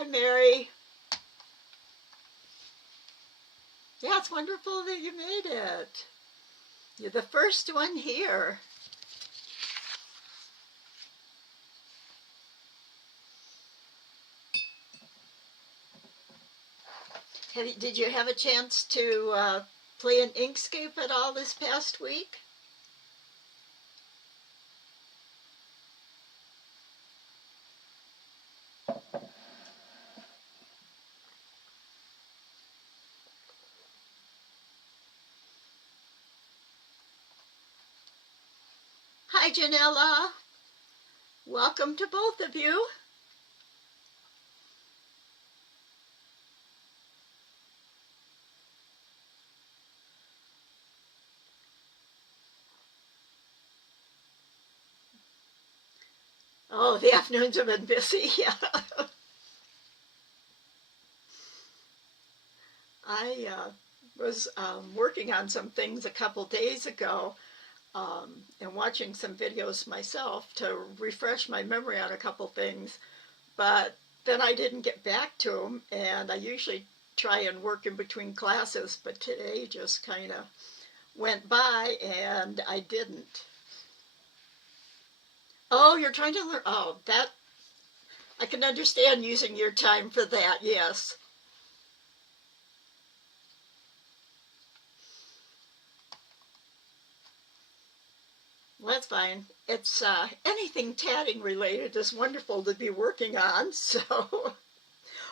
Hi, Mary. Yeah, it's wonderful that you made it. You're the first one here. Did you have a chance to play in Inkscape at all this past week? Hi, Janella. Welcome to both of you. Oh, the afternoons have been busy. Yeah. I was working on some things a couple days ago and watching some videos myself to refresh my memory on a couple things, but then I didn't get back to them, and I usually try and work in between classes, but today just kind of went by and I didn't. Oh, you're trying to learn. Oh, that I can understand using your time for that. Yes. Well, that's fine. It's anything tatting related is wonderful to be working on. So,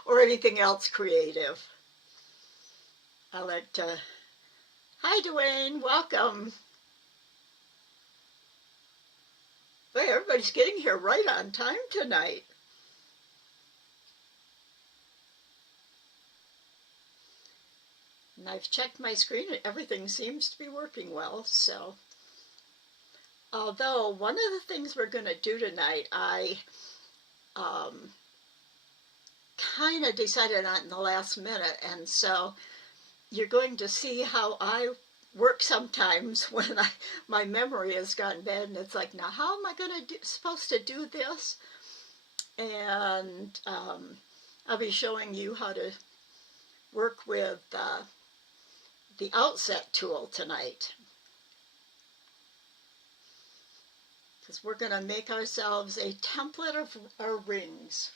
or anything else creative. I like to. Hi, Dwayne. Welcome. Boy, everybody's getting here right on time tonight. And I've checked my screen and everything seems to be working well. So, although one of the things we're going to do tonight, I kind of decided on in the last minute, and so you're going to see how I work sometimes when my memory has gotten bad, and it's like, now how am I supposed to do this? And I'll be showing you how to work with the Outset tool tonight, because we're going to make ourselves a template of our rings.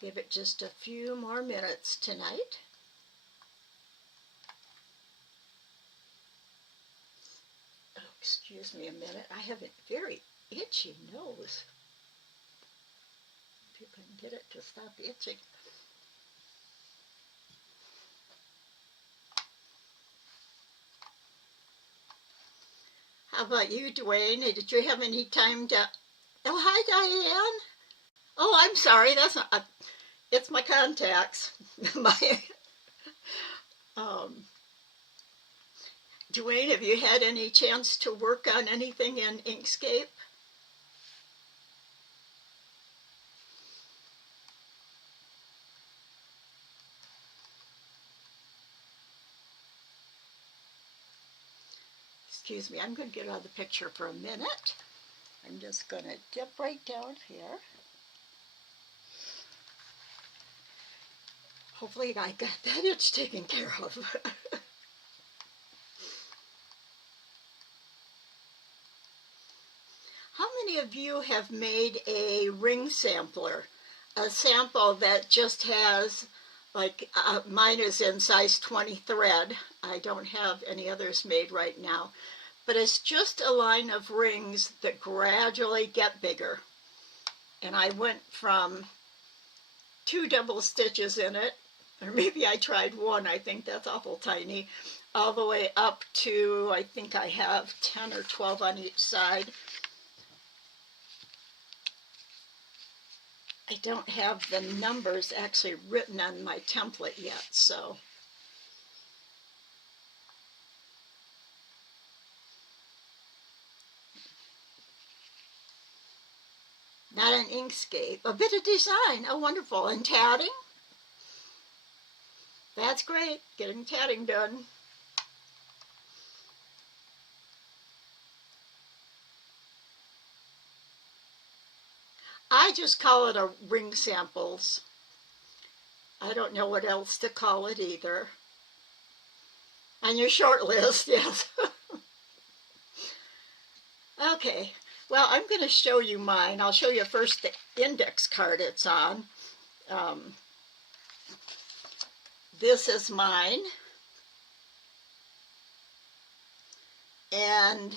Give it just a few more minutes tonight. Oh, excuse me a minute. I have a very itchy nose. If you can get it to stop itching. How about you, Dwayne? Did you have any time to... Oh, hi, Diane. Oh, I'm sorry. That's not... It's my contacts. Dwayne, have you had any chance to work on anything in Inkscape? Excuse me, I'm going to get out of the picture for a minute. I'm just going to dip right down here. Hopefully I got that itch taken care of. How many of you have made a ring sampler? A sample that just has, like mine is in size 20 thread. I don't have any others made right now. But it's just a line of rings that gradually get bigger. And I went from 2 double stitches in it, or maybe I tried 1, I think that's awful tiny, all the way up to, I think I have 10 or 12 on each side. I don't have the numbers actually written on my template yet, so. Not an Inkscape. A bit of design. Oh, wonderful. And tatting? That's great. Getting tatting done. I just call it a ring samples. I don't know what else to call it either. On your short list, yes. Okay, well, I'm going to show you mine. I'll show you first the index card it's on. This is mine. And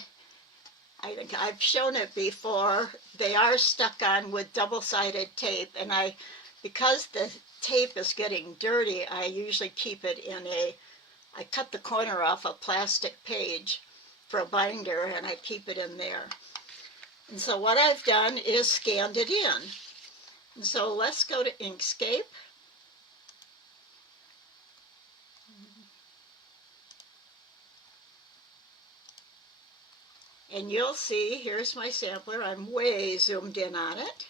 I think I've shown it before. They are stuck on with double-sided tape, and because the tape is getting dirty, I usually keep it in I cut the corner off a plastic page for a binder, and I keep it in there. And so what I've done is scanned it in. And so let's go to Inkscape. And you'll see, here's my sampler. I'm way zoomed in on it.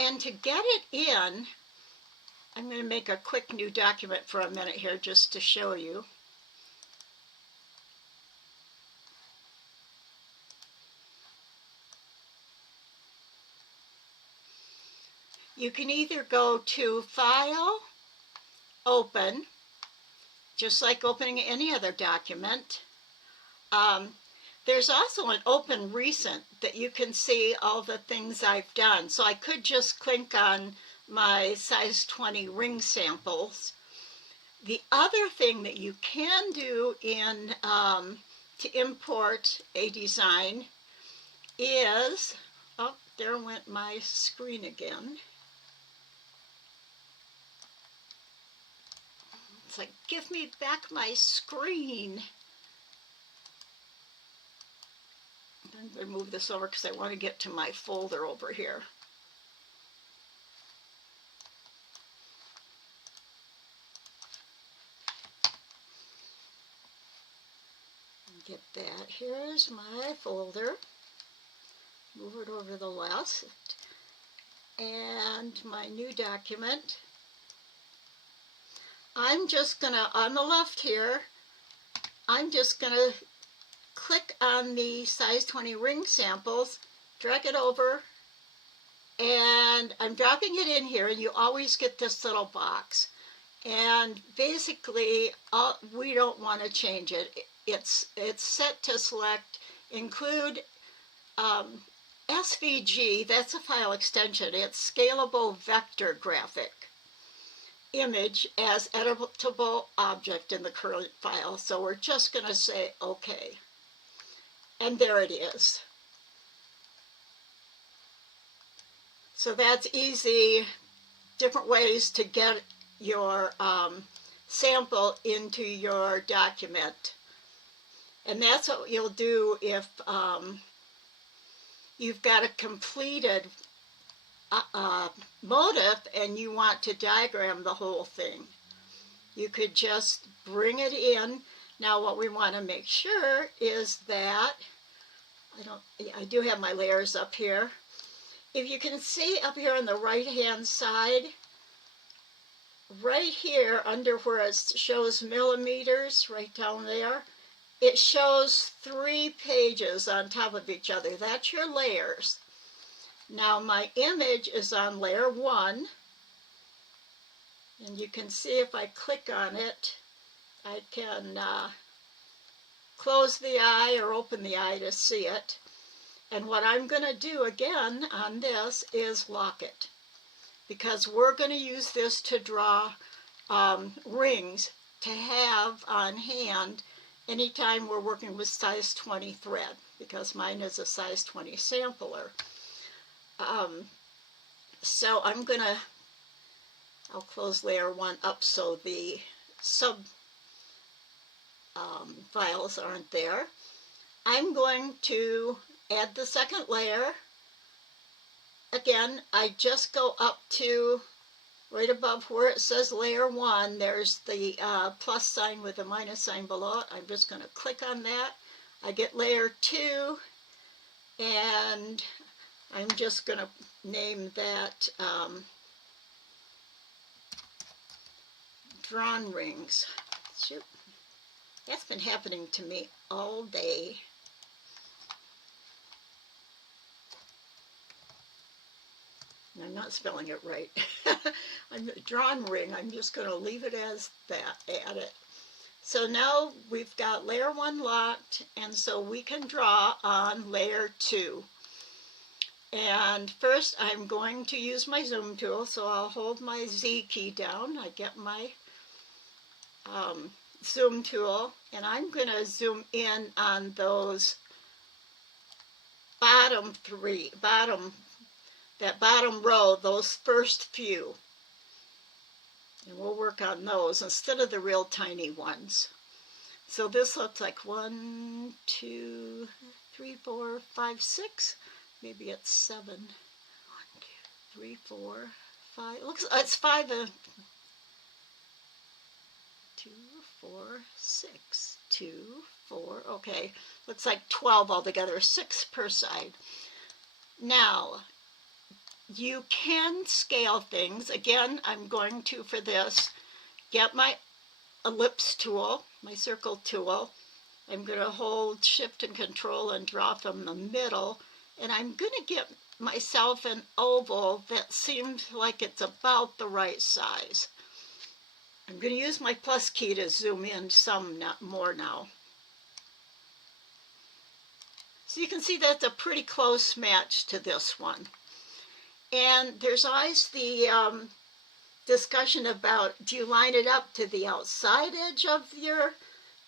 And to get it in, I'm going to make a quick new document for a minute here just to show you. You can either go to File, Open, just like opening any other document. There's also an Open Recent that you can see all the things I've done. So I could just click on my size 20 ring samples. The other thing that you can do to import a design is, oh, there went my screen again. It's like, give me back my screen. I'm going to move this over because I want to get to my folder over here. Get that. Here's my folder. Move it over to the left. And my new document. I'm just going to, on the left here, I'm just going to click on the size 20 ring samples, drag it over, and I'm dropping it in here, and you always get this little box. And basically, we don't want to change it. It's set to select include SVG, that's a file extension. It's scalable vector graphic image as editable object in the current file. So we're just going to say OK. And there it is. So that's easy. Different ways to get your sample into your document. And that's what you'll do if you've got a completed motif and you want to diagram the whole thing. You could just bring it in. Now what we want to make sure is that, I do have my layers up here. If you can see up here on the right hand side, right here under where it shows millimeters, right down there, it shows 3 pages on top of each other. That's your layers. Now my image is on layer 1, and you can see if I click on it, I can close the eye or open the eye to see it. And what I'm going to do again on this is lock it, because we're going to use this to draw rings to have on hand anytime we're working with size 20 thread, because mine is a size 20 sampler. So I'll close layer 1 up so the sub files aren't there. I'm going to add the second layer. Again, I just go up to right above where it says layer 1. There's the plus sign with the minus sign below it. I'm just going to click on that. I get layer 2, And I'm just going to name that drawn rings. Shoot, that's been happening to me all day. I'm not spelling it right. I'm drawn ring. I'm just going to leave it as that, add it. So now we've got layer 1 locked, and so we can draw on layer 2. And first I'm going to use my zoom tool, so I'll hold my Z key down. I get my zoom tool, and I'm going to zoom in on those that bottom row, those first few. And we'll work on those instead of the real tiny ones. So this looks like 1, 2, 3, 4, 5, 6. Maybe it's 7. 1, 2, 3, 4, 5. It looks, it's 5. 2, 4, 6. 2, 4. Okay, looks like 12 altogether. 6 per side. Now, you can scale things. Again, I'm going to, for this, get my ellipse tool, my circle tool. I'm going to hold Shift and Control and draw from the middle. And I'm going to get myself an oval that seems like it's about the right size. I'm going to use my plus key to zoom in some more now. So you can see that's a pretty close match to this one. And there's always the discussion about, do you line it up to the outside edge of your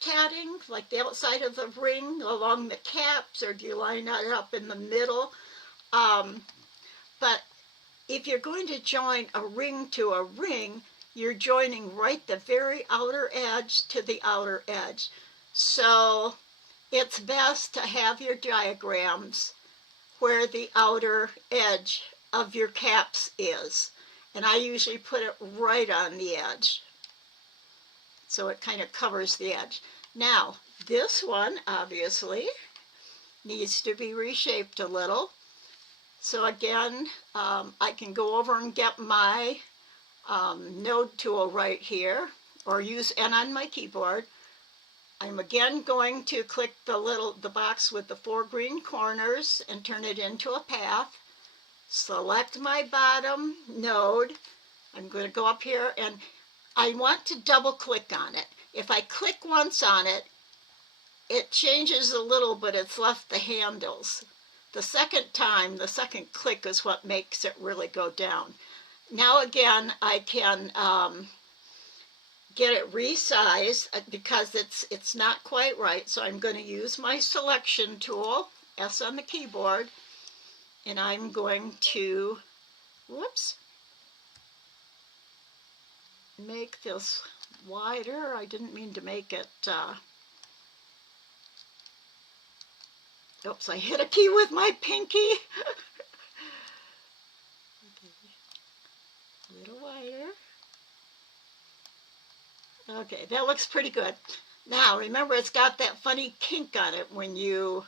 tatting, like the outside of the ring along the caps, or do you line it up in the middle? But if you're going to join a ring to a ring, you're joining right the very outer edge to the outer edge. So it's best to have your diagrams where the outer edge of your caps is. And I usually put it right on the edge, so it kind of covers the edge. Now, this one obviously needs to be reshaped a little. So again, I can go over and get my node tool right here, or use N on my keyboard. I'm again going to click the box with the 4 green corners and turn it into a path. Select my bottom node. I'm going to go up here, and I want to double click on it. If I click once on it, it changes a little, but it's left the handles. The second time, the second click is what makes it really go down. Now again, I can get it resized because it's not quite right. So I'm going to use my selection tool, S on the keyboard, and I'm going to, whoops, make this wider. I didn't mean to make it, oops, I hit a key with my pinky. A little wider. Okay, that looks pretty good. Now, remember, it's got that funny kink on it when you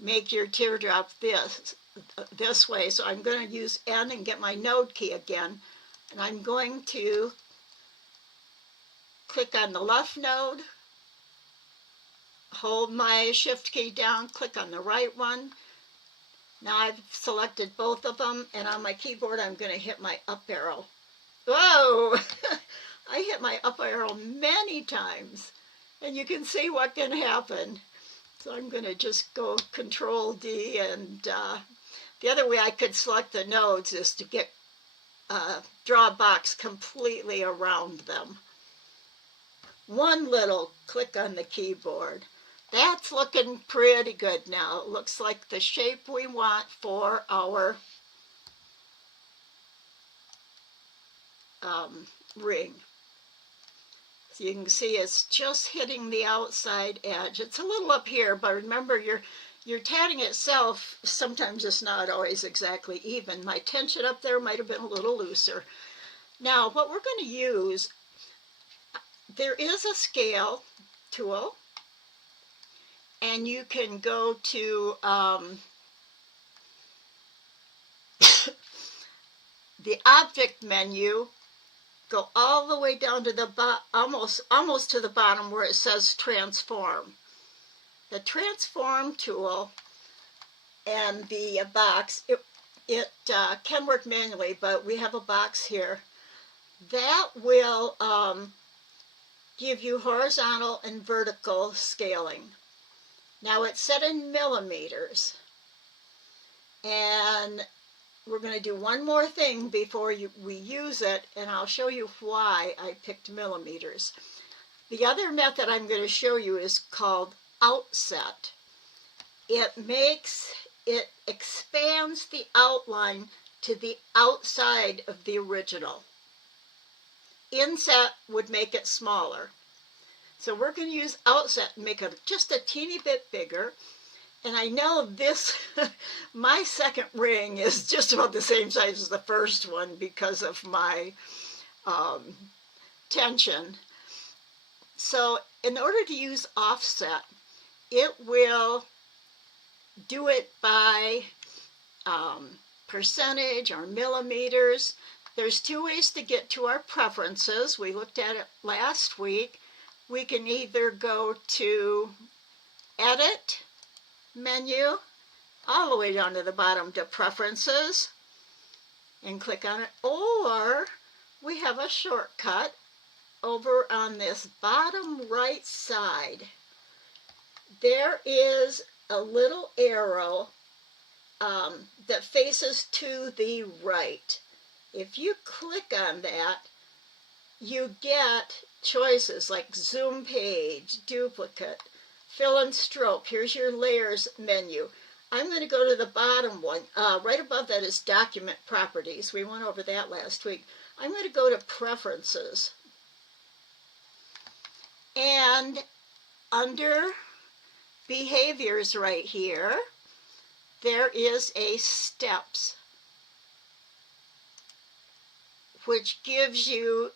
make your teardrop this way. So I'm going to use N and get my node key again. And I'm going to click on the left node, hold my Shift key down, click on the right one. Now I've selected both of them, and on my keyboard I'm going to hit my up arrow. Whoa! I hit my up arrow many times, and you can see what can happen. So I'm going to just go Control D, and the other way I could select the nodes is to get draw a box completely around them. One little click on the keyboard. That's looking pretty good now. It looks like the shape we want for our ring. So you can see it's just hitting the outside edge. It's a little up here, but remember your tatting itself, sometimes it's not always exactly even. My tension up there might have been a little looser. Now what we're going to use, there is a scale tool, and you can go to the object menu, go all the way down to the almost to the bottom where it says transform. The transform tool and the box, it can work manually, but we have a box here that will give you horizontal and vertical scaling. Now it's set in millimeters, and we're going to do one more thing before we use it, and I'll show you why I picked millimeters. The other method I'm going to show you is called Outset. It expands the outline to the outside of the original. Inset would make it smaller. So we're going to use Outset and make it just a teeny bit bigger. And I know this, my second ring is just about the same size as the first one because of my tension. So in order to use Offset, it will do it by percentage or millimeters. There's two ways to get to our preferences. We looked at it last week. We can either go to Edit menu, all the way down to the bottom to Preferences, and click on it, or we have a shortcut over on this bottom right side. There is a little arrow that faces to the right. If you click on that, you get choices like zoom page, duplicate, fill and stroke. Here's your layers menu. I'm going to go to the bottom one. Right above that is document properties. We went over that last week. I'm going to go to preferences. And under behaviors right here, there is a steps, which gives you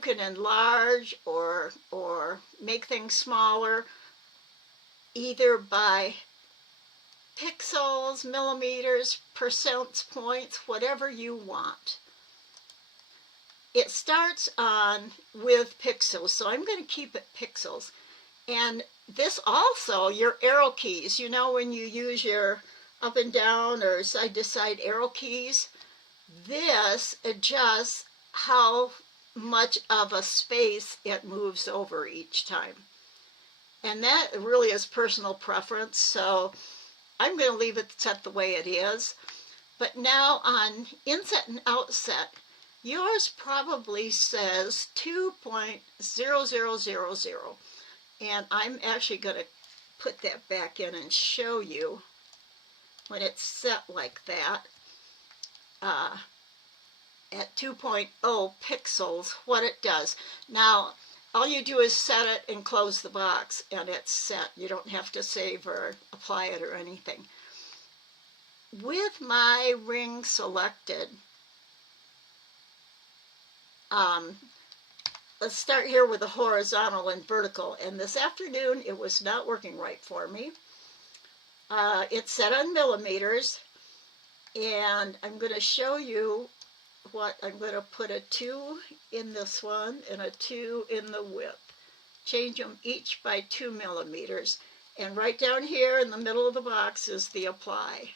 can enlarge or make things smaller either by pixels, millimeters, percents, points, whatever you want. It starts with pixels, so I'm going to keep it pixels. And this also, your arrow keys, you know when you use your up and down or side to side arrow keys, this adjusts how much of a space it moves over each time. And that really is personal preference, so I'm going to leave it set the way it is. But now on Inset and Outset, yours probably says 2.0000. And I'm actually going to put that back in and show you when it's set like that. At 2.0 pixels, what it does. Now, all you do is set it and close the box, and it's set. You don't have to save or apply it or anything. With my ring selected, let's start here with the horizontal and vertical. And this afternoon, it was not working right for me. It's set on millimeters, and I'm going to show you what I'm going to put a 2 in this one and a 2 in the width. Change them each by 2 millimeters. And right down here in the middle of the box is the apply.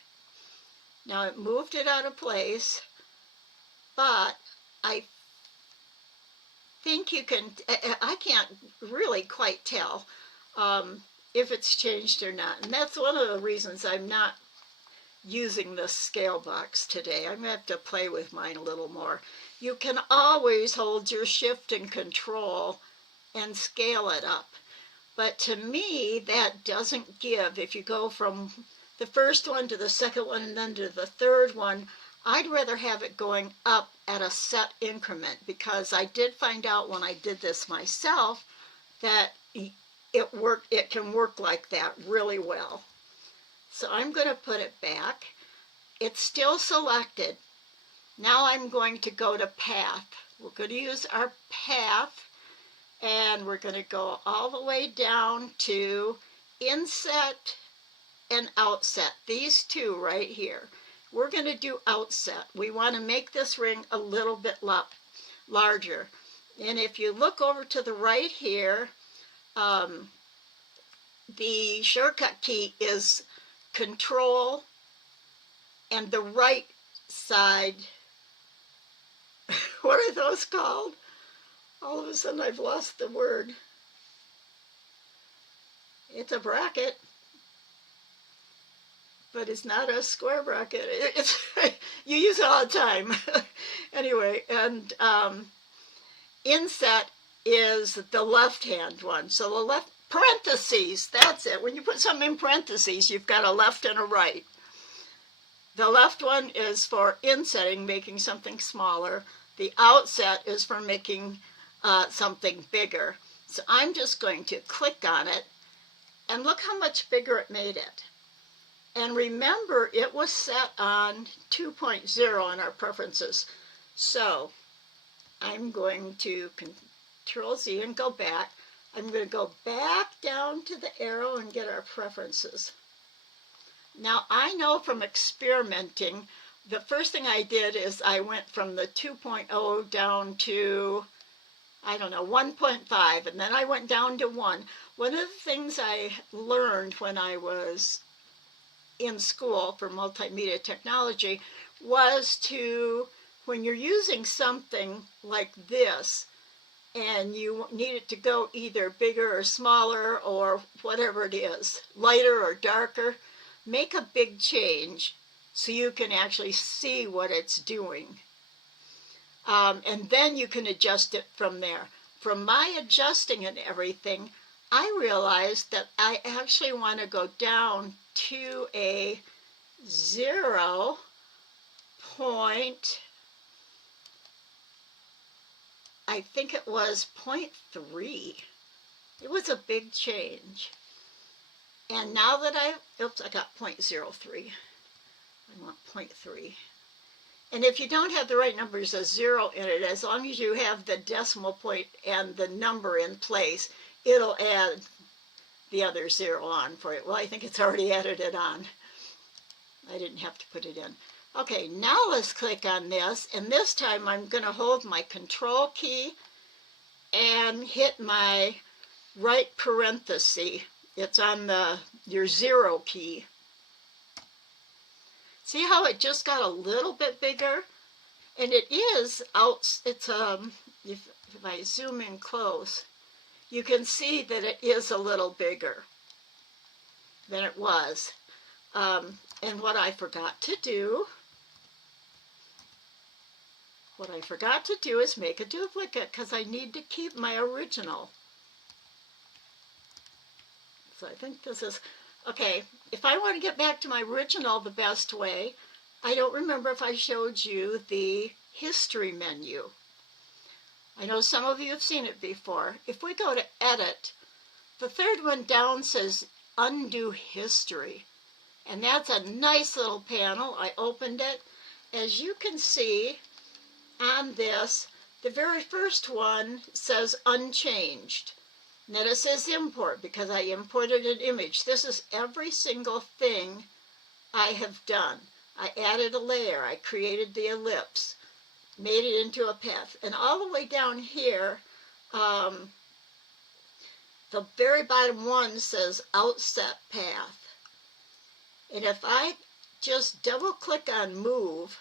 Now it moved it out of place, but I think you can, I can't really quite tell if it's changed or not. And that's one of the reasons I'm not using this scale box today. I'm going to have to play with mine a little more. You can always hold your shift and control and scale it up. But to me, that doesn't give. If you go from the first one to the second one and then to the third one, I'd rather have it going up at a set increment, because I did find out when I did this myself that it can work like that really well. So I'm going to put it back. It's still selected. Now I'm going to go to path. We're going to use our path, and we're going to go all the way down to Inset and Outset. These two right here. we're going to do Outset. We want to make this ring a little bit larger. And if you look over to the right here, the shortcut key is Control, and the right side, what are those called? All of a sudden I've lost the word. It's a bracket, but it's not a square bracket. You use it all the time. Anyway, and Inset is the left-hand one. So the left, parentheses, that's it. When you put something in parentheses, you've got a left and a right. The left one is for insetting, making something smaller. The outset is for making something bigger. So I'm just going to click on it, and look how much bigger it made it. And remember, it was set on 2.0 in our preferences. So I'm going to Control Z and go back. I'm going to go back down to the arrow and get our preferences. Now, I know from experimenting, the first thing I did is I went from the 2.0 down to, I don't know, 1.5, and then I went down to 1. One of the things I learned when I was in school for multimedia technology was to, when you're using something like this, and you need it to go either bigger or smaller or whatever it is, lighter or darker, make a big change so you can actually see what it's doing. And then you can adjust it from there. From my adjusting and everything, I realized that I actually want to go down to a 0 point, I think it was 0.3. It was a big change. And now that I got 0.03. I want 0.3. And if you don't have the right numbers, a 0 in it, as long as you have the decimal point and the number in place, it'll add the other 0 on for it. Well, I think it's already added it on. I didn't have to put it in. Okay, now let's click on this, and this time I'm going to hold my Control key and hit my right parenthesis. It's on your 0 key. See how it just got a little bit bigger? And it is out, it's if I zoom in close, you can see that it is a little bigger than it was. And what I forgot to do is make a duplicate, because I need to keep my original. So I think this is, okay, if I want to get back to my original the best way, I don't remember if I showed you the history menu. I know some of you have seen it before. If we go to Edit, the third one down says Undo History. And that's a nice little panel. I opened it. As you can see on this, the very first one says Unchanged. And then it says Import, because I imported an image. This is every single thing I have done. I added a layer. I created the ellipse, made it into a path. And all the way down here, the very bottom one says Outset Path. And if I just double click on Move,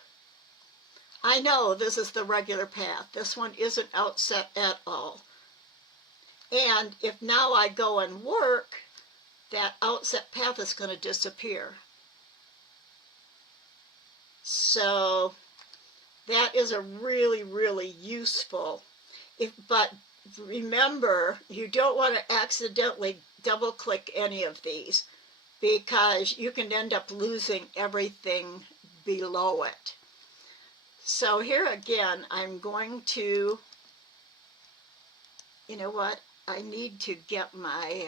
I know this is the regular path. This one isn't outset at all. And if now I go and work, that outset path is going to disappear. So that is a really, really useful, but remember, you don't want to accidentally double click any of these, because you can end up losing everything below it. So here again, I'm going to, you know what, I need to get my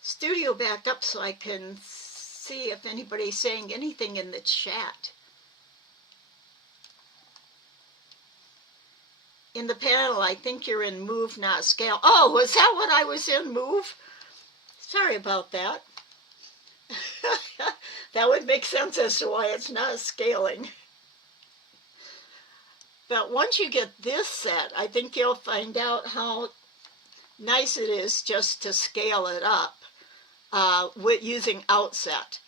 studio back up so I can see if anybody's saying anything in the chat. In the panel, I think you're in Move, not Scale. Oh, was that what I was in, Move? Sorry about that. That would make sense as to why it's not scaling. But once you get this set, I think you'll find out how nice it is just to scale it up with using Outset.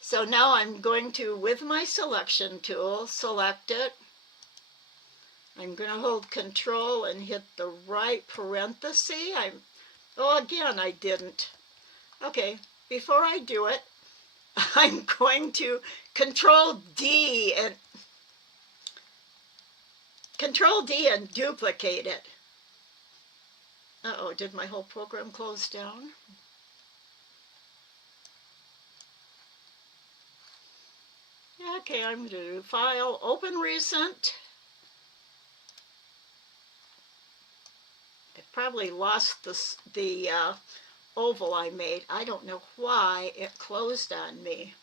So now I'm going to, with my selection tool, select it. I'm going to hold Control and hit the right parenthesis. Again, I didn't. Okay, before I do it, I'm going to Control D and duplicate it. Uh-oh, did my whole program close down? Okay, I'm going to do File, Open Recent. I probably lost the oval I made. I don't know why it closed on me.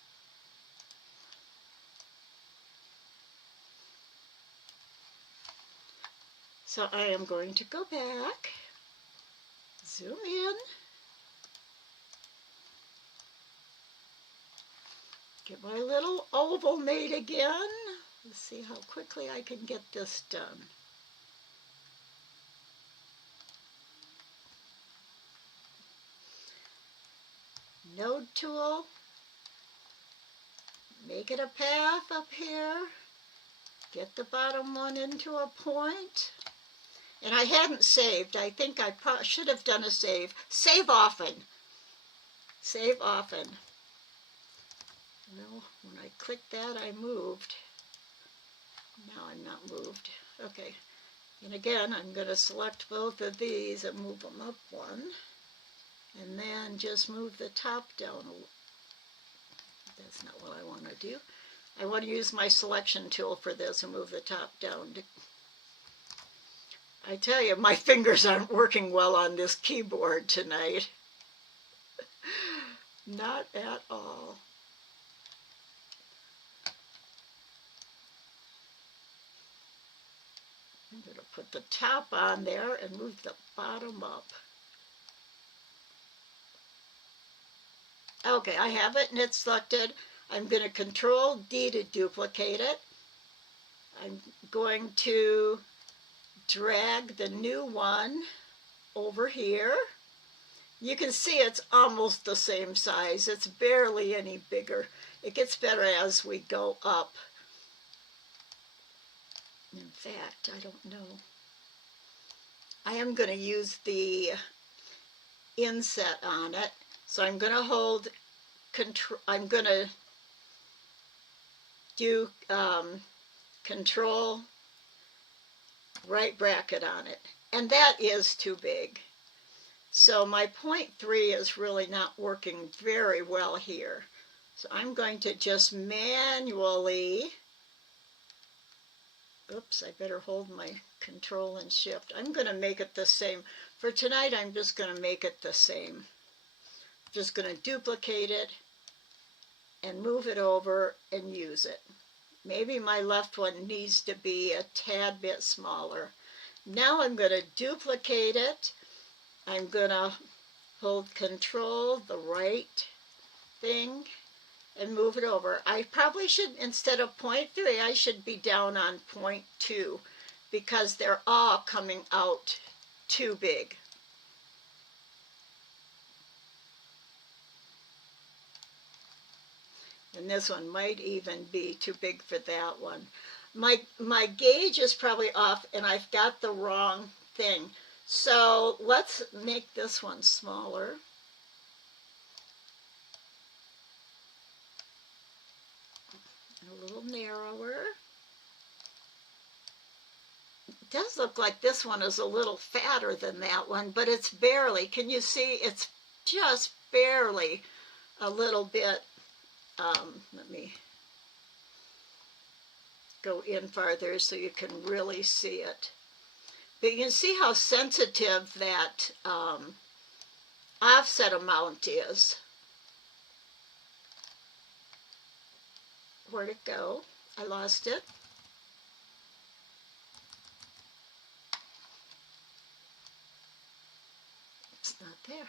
So I am going to go back, zoom in, get my little oval made again. Let's see how quickly I can get this done. Node tool, make it a path up here, get the bottom one into a point. And I hadn't saved. I think I should have done a save. Save often. Save often. Well, when I clicked that, I moved. Now I'm not moved. Okay. And again, I'm going to select both of these and move them up one. And then just move the top down. That's not what I want to do. I want to use my selection tool for this and move the top down. I tell you, my fingers aren't working well on this keyboard tonight. Not at all. I'm going to put the top on there and move the bottom up. Okay, I have it and it's selected. I'm going to Control D to duplicate it. I'm going to drag the new one over here. You can see it's almost the same size. It's barely any bigger. It gets better as we go up. In fact, I don't know. I am going to use the inset on it. So I'm going to hold Control. I'm going to do Control right bracket on it. And that is too big. So my 0.3 is really not working very well here. So I'm going to just manually, oops, I better hold my Control and Shift. I'm going to make it the same. For tonight, I'm just going to make it the same. Just going to duplicate it and move it over and use it. Maybe my left one needs to be a tad bit smaller. Now I'm going to duplicate it. I'm going to hold Control, the right thing, and move it over. I probably should, instead of 0.3, I should be down on 0.2 because they're all coming out too big. And this one might even be too big for that one. My gauge is probably off and I've got the wrong thing. So let's make this one smaller. A little narrower. It does look like this one is a little fatter than that one, but it's barely, can you see, it's just barely a little bit. Let me go in farther so you can really see it. But you can see how sensitive that offset amount is. Where'd it go? I lost it. It's not there.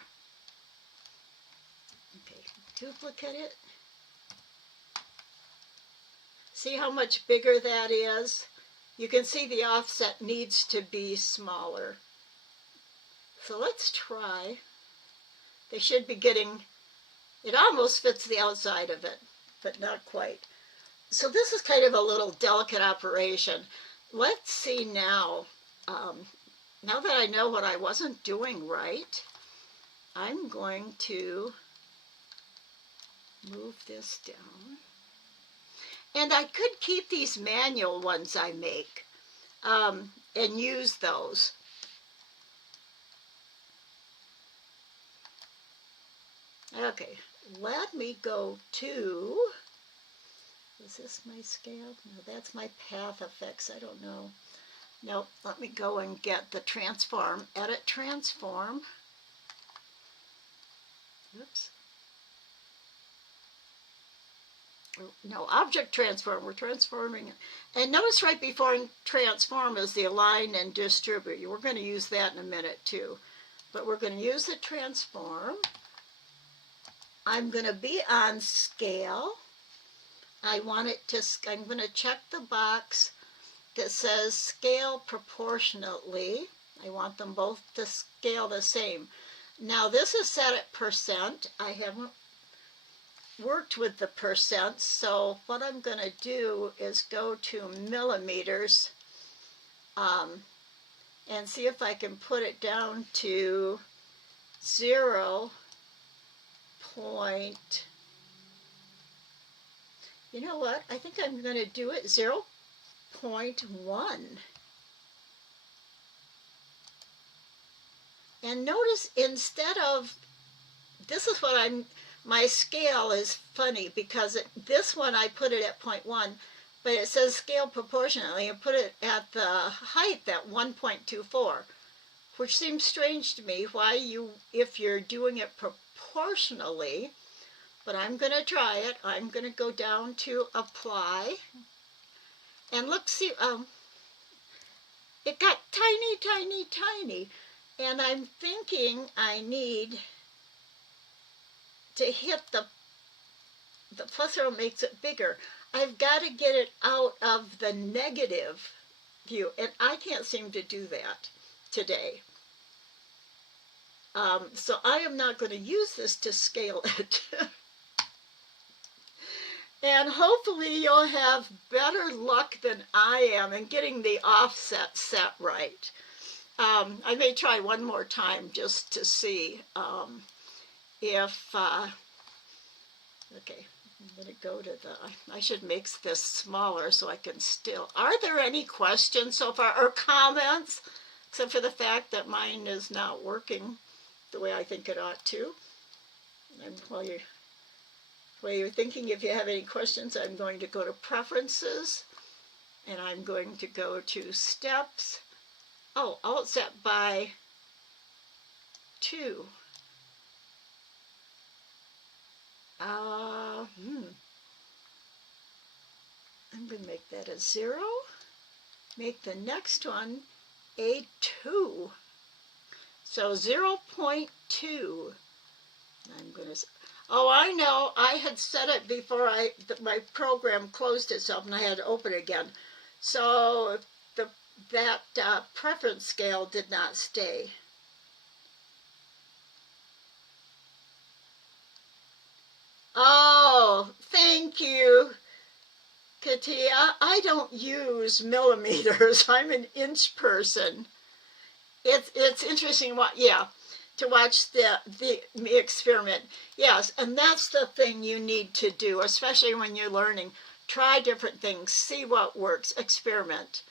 Okay, duplicate it. See how much bigger that is? You can see the offset needs to be smaller. So let's try. They should be getting, it almost fits the outside of it, but not quite. So this is kind of a little delicate operation. Let's see now. Now that I know what I wasn't doing right, I'm going to move this down. And I could keep these manual ones I make and use those. Okay, let me go to, is this my scale? No, that's my path effects. I don't know. No, let me go and get the transform, edit transform. Oops. No, object transform, we're transforming it. And notice right before transform is the align and distribute. We're going to use that in a minute too. But we're going to use the transform. I'm going to be on scale. I want it to, I'm going to check the box that says scale proportionately. I want them both to scale the same. Now this is set at percent. I haven't worked with the percent, so what I'm going to do is go to millimeters and see if I can put it down to 0. You know what? I think I'm going to do it 0.1. And notice instead of, this is what my scale is funny because this one I put it at 0.1, but it says scale proportionately and put it at the height at 1.24, which seems strange to me why if you're doing it proportionally, but I'm going to try it. I'm going to go down to apply and look, see, it got tiny, tiny, tiny, and I'm thinking I need to hit the plus arrow makes it bigger. I've got to get it out of the negative view, and I can't seem to do that today. So I am not going to use this to scale it. And hopefully you'll have better luck than I am in getting the offset set right. I may try one more time just to see if, okay, I'm going to go to the, I should make this smaller so I can still, are there any questions so far or comments? Except for the fact that mine is not working the way I think it ought to. And while you're thinking, if you have any questions, I'm going to go to preferences and I'm going to go to steps. Oh, Outset by 2. I'm going to make that a 0. Make the next one a 2. So 0.2. I'm going to, oh, I know, I had set it before my program closed itself and I had to open it again. So that preference scale did not stay. Oh, thank you, Katia. I don't use millimeters. I'm an inch person. It's interesting to watch me experiment. Yes, and that's the thing you need to do, especially when you're learning. Try different things, see what works, experiment.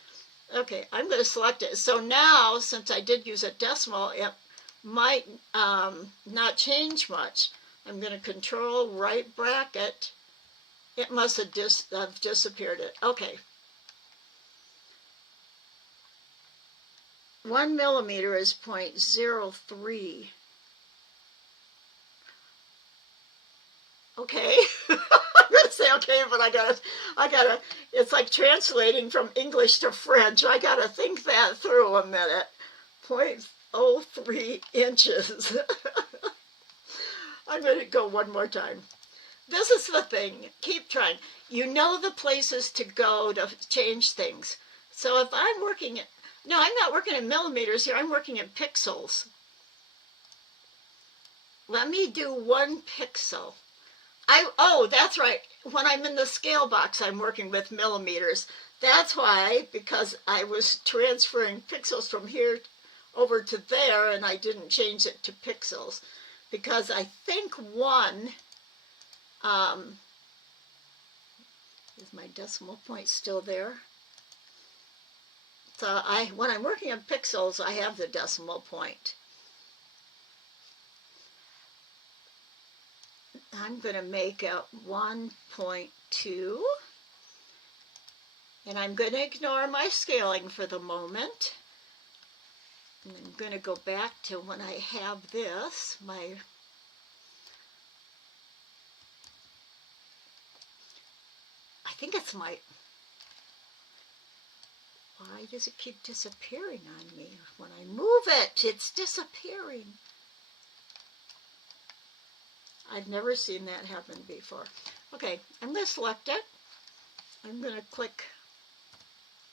Okay, I'm going to select it. So now, since I did use a decimal, it might not change much. I'm going to control right bracket. It must have disappeared it. Okay. 1 millimeter is 0.03. Okay. I'm going to say okay, but I gotta, it's like translating from English to French. I got to think that through a minute. 0.03 inches. I'm going to go one more time. This is the thing. Keep trying. You know the places to go to change things. So if I'm working at, no, I'm not working in millimeters here. I'm working in pixels. Let me do 1 pixel. Oh, that's right. When I'm in the scale box, I'm working with millimeters. That's why, because I was transferring pixels from here over to there, and I didn't change it to pixels. Because I think 1, is my decimal point still there? So when I'm working on pixels, I have the decimal point. I'm going to make it 1.2, and I'm going to ignore my scaling for the moment. And I'm going to go back to when I have this, I think it's my, why does it keep disappearing on me? When I move it, it's disappearing. I've never seen that happen before. Okay, I'm going to select it. I'm going to click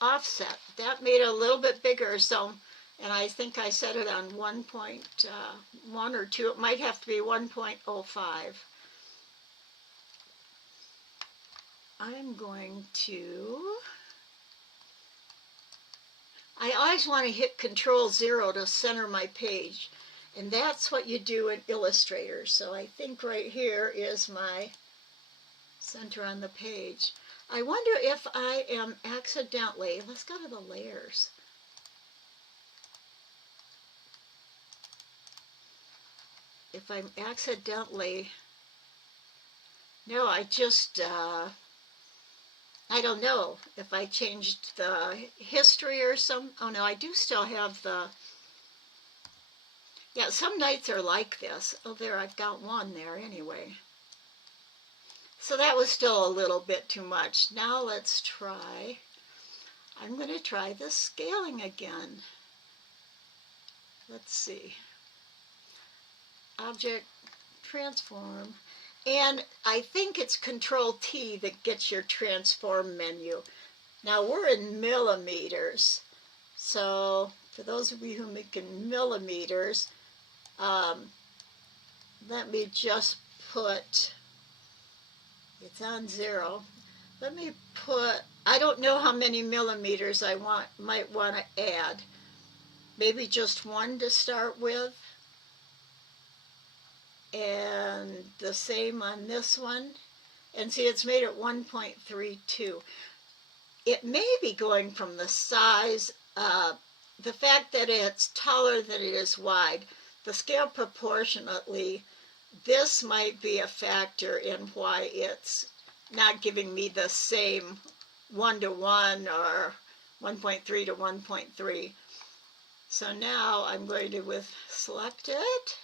Offset. That made it a little bit bigger, so, and I think I set it on 1.1 or 2. It might have to be 1.05. I'm going to, I always want to hit Control-0 to center my page. And that's what you do in Illustrator. So I think right here is my center on the page. I wonder if I am accidentally, let's go to the layers. If I'm accidentally, no, I just, I don't know if I changed the history or some, oh no, I do still have the, yeah, some nights are like this. Oh, there, I've got 1 there anyway. So that was still a little bit too much. Now let's try, I'm going to try the scaling again. Let's see. Object, transform. And I think it's Control-T that gets your transform menu. Now we're in millimeters. So for those of you who make in millimeters, let me just put, it's on 0. Let me put, I don't know how many millimeters I might want to add. Maybe just 1 to start with. And the same on this one. And see, it's made it 1.32. It may be going from the size, the fact that it's taller than it is wide. The scale proportionately, this might be a factor in why it's not giving me the same 1-to-1 or 1.3 to 1.3. So now I'm going to select it.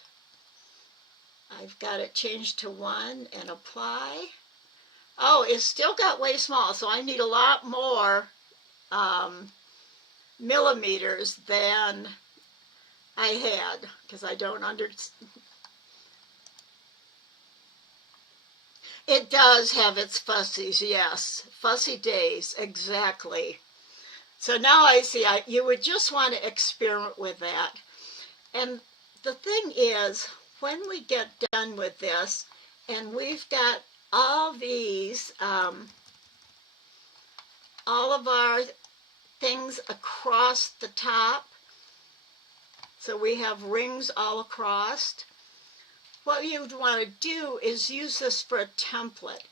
I've got it changed to 1 and apply. Oh, it's still got way small, so I need a lot more millimeters than I had, because I don't understand. It does have its fussies, yes. Fussy days, exactly. So now I see, you would just want to experiment with that. And the thing is, when we get done with this, and we've got all these, all of our things across the top, so we have rings all across, what you'd want to do is use this for a template.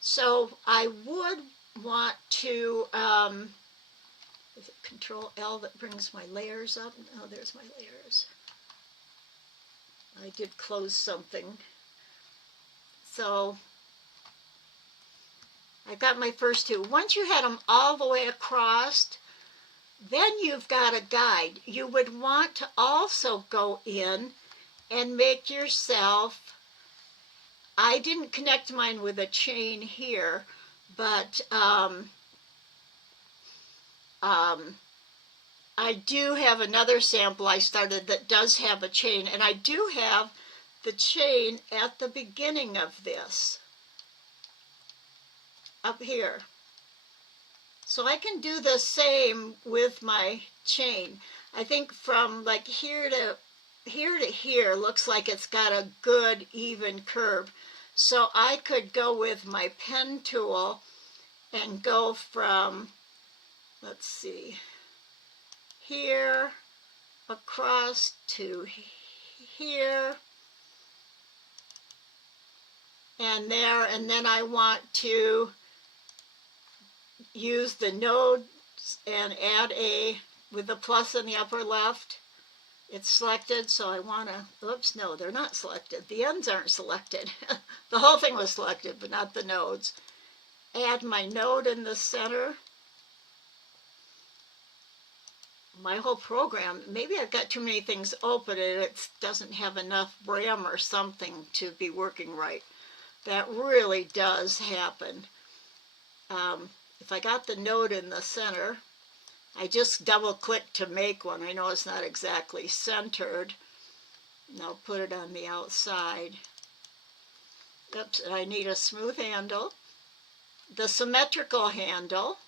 So I would want to, is it Control-L that brings my layers up? Oh, there's my layers. I did close something. So I've got my first 2. Once you had them all the way across, then you've got a guide. You would want to also go in and make yourself, I didn't connect mine with a chain here, but I do have another sample I started that does have a chain, and I do have the chain at the beginning of this. up here. So I can do the same with my chain. I think from like here to here looks like it's got a good even curve. So I could go with my pen tool and go from, let's see, here across to here and there, and then I want to use the nodes and add a, with the plus in the upper left, it's selected, so I want to, oops, no, they're not selected. The ends aren't selected. The whole thing was selected, but not the nodes. Add my node in the center. My whole program, maybe I've got too many things open and it doesn't have enough RAM or something to be working right. That really does happen. If I got the node in the center, I just double click to make one. I know it's not exactly centered. And I'll put it on the outside. Oops, I need a smooth handle. The symmetrical handle.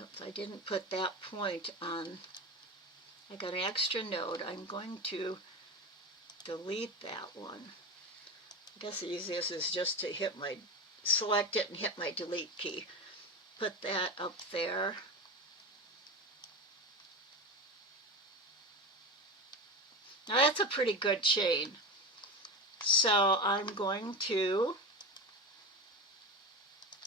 Oops, I didn't put that point on. I got an extra node. I'm going to delete that one. I guess the easiest is just to hit my, select it and hit my delete key. Put that up there. Now that's a pretty good chain. So I'm going to,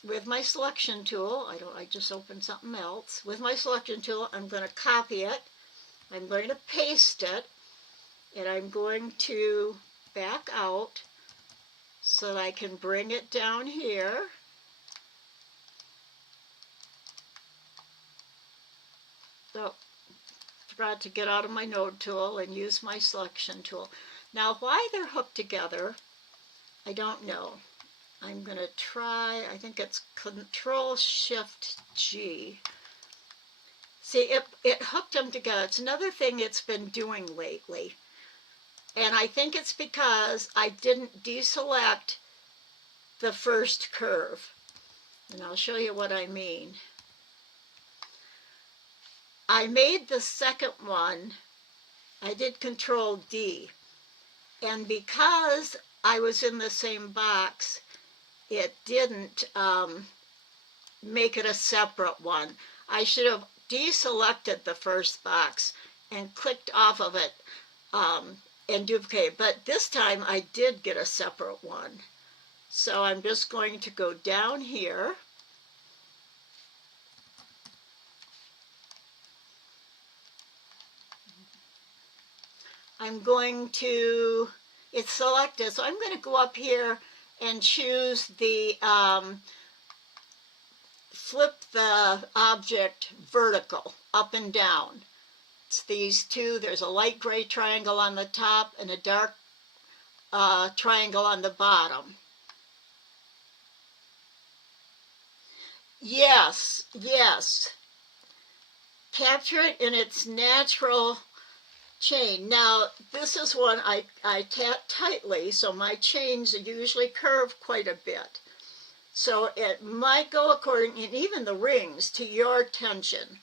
with my selection tool, I just opened something else. With my selection tool, I'm going to copy it. I'm going to paste it. And I'm going to back out so that I can bring it down here. So, forgot to get out of my node tool and use my selection tool. Now, why they're hooked together, I don't know. I'm going to try, I think it's Control-Shift-G. See, it hooked them together. It's another thing it's been doing lately. And I think it's because I didn't deselect the first curve. And I'll show you what I mean. I made the second one, I did Control D. And because I was in the same box, it didn't make it a separate one. I should have deselected the first box and clicked off of it and duplicate. But this time I did get a separate one. So I'm just going to go down here. I'm going to, it's selected, so I'm going to go up here and choose the, flip the object vertical, up and down. It's these two. There's a light gray triangle on the top and a dark triangle on the bottom. Yes, yes. Capture it in its natural chain. Now, this is one I tap tightly, so my chains usually curve quite a bit. So it might go according, and even the rings, to your tension.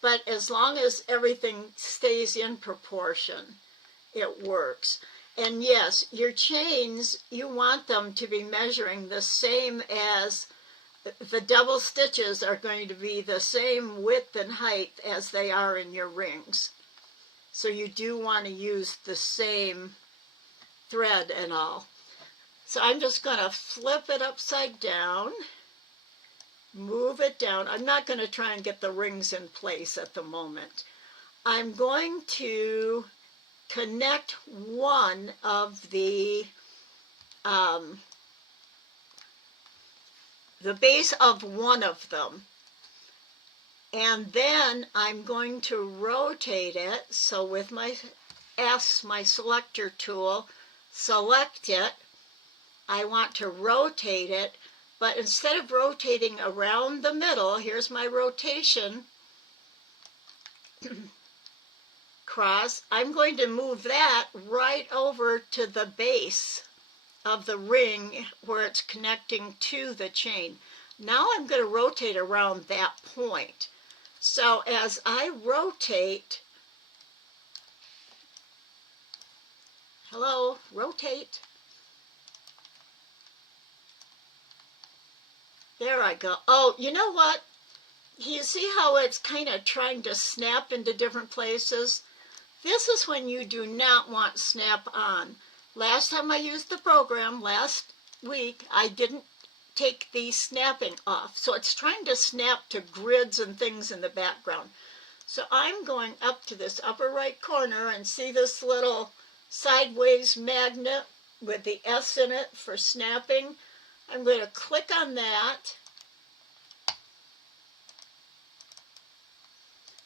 But as long as everything stays in proportion, it works. And yes, your chains, you want them to be measuring the same as, the double stitches are going to be the same width and height as they are in your rings. So you do want to use the same thread and all. So I'm just going to flip it upside down, move it down. I'm not going to try and get the rings in place at the moment. I'm going to connect one of the base of one of them. And then I'm going to rotate it. So with my S, my selector tool, select it. I want to rotate it, but instead of rotating around the middle, here's my rotation, cross, I'm going to move that right over to the base of the ring where it's connecting to the chain. Now I'm going to rotate around that point. So as I rotate, hello, rotate. There I go. Oh, you know what? You see how it's kind of trying to snap into different places? This is when you do not want snap on. Last time I used the program, last week, I didn't take the snapping off. So it's trying to snap to grids and things in the background. So I'm going up to this upper right corner and see this little sideways magnet with the S in it for snapping. I'm going to click on that.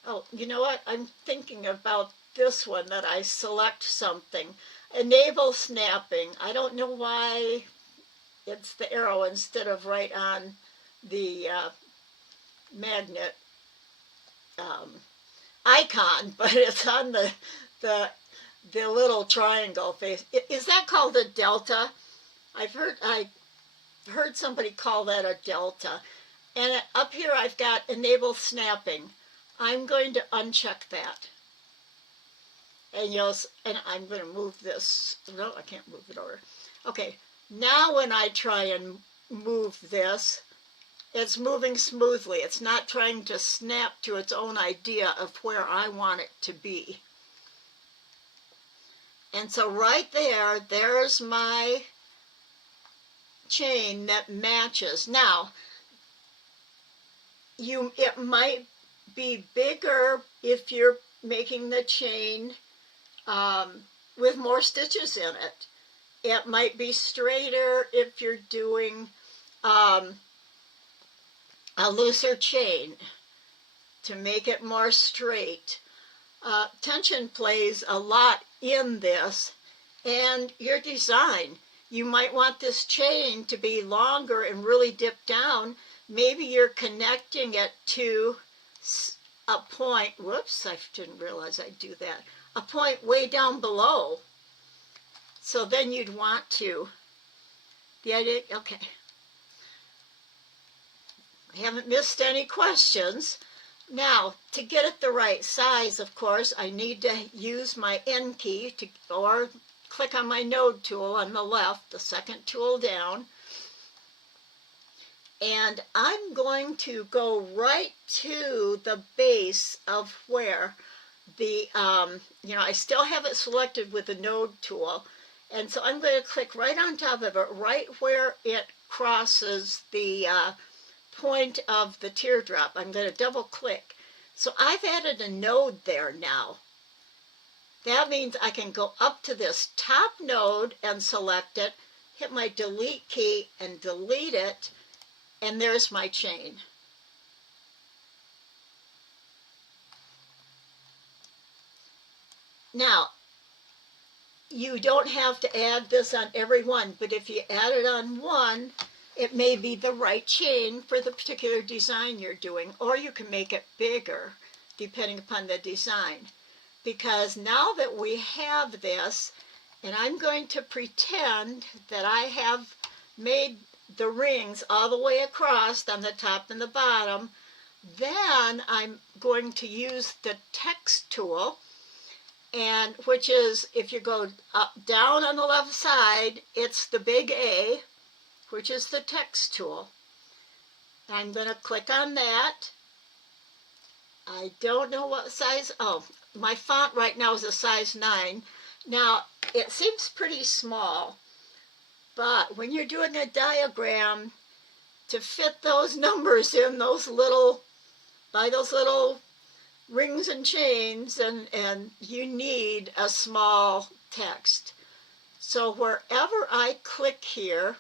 Oh, you know what? I'm thinking about this one, that I select something. Enable snapping. I don't know why it's the arrow instead of right on the magnet icon, but it's on the little triangle face. Is that called a delta? I've heard somebody call that a delta. And up here I've got enable snapping. I'm going to uncheck that. And I'm going to move this. No, I can't move it over. Okay, now when I try and move this, it's moving smoothly. It's not trying to snap to its own idea of where I want it to be. And so right there, there's my chain that matches. Now, it might be bigger if you're making the chain with more stitches in it. It might be straighter if you're doing a looser chain to make it more straight. Tension plays a lot in this, and your design. You might want this chain to be longer and really dip down. Maybe you're connecting it to a point, whoops, I didn't realize I'd do that, a point way down below. So then you'd want to, the idea, okay. I haven't missed any questions. Now, to get it the right size, of course, I need to use my N key or click on my node tool on the left, the second tool down. And I'm going to go right to the base of where the, I still have it selected with the node tool. And so I'm going to click right on top of it, right where it crosses the point of the teardrop. I'm going to double click. So I've added a node there now. That means I can go up to this top node and select it, hit my delete key and delete it, and there's my chain. Now, you don't have to add this on every one, but if you add it on one, it may be the right chain for the particular design you're doing, or you can make it bigger depending upon the design. Because now that we have this, and I'm going to pretend that I have made the rings all the way across on the top and the bottom, then I'm going to use the text tool, and which is, if you go up, down on the left side, it's the big A, which is the text tool. I'm going to click on that. I don't know what size, oh, my font right now is a size 9. Now, it seems pretty small, but when you're doing a diagram, to fit those numbers in those little rings and chains, and you need a small text. So wherever I click here,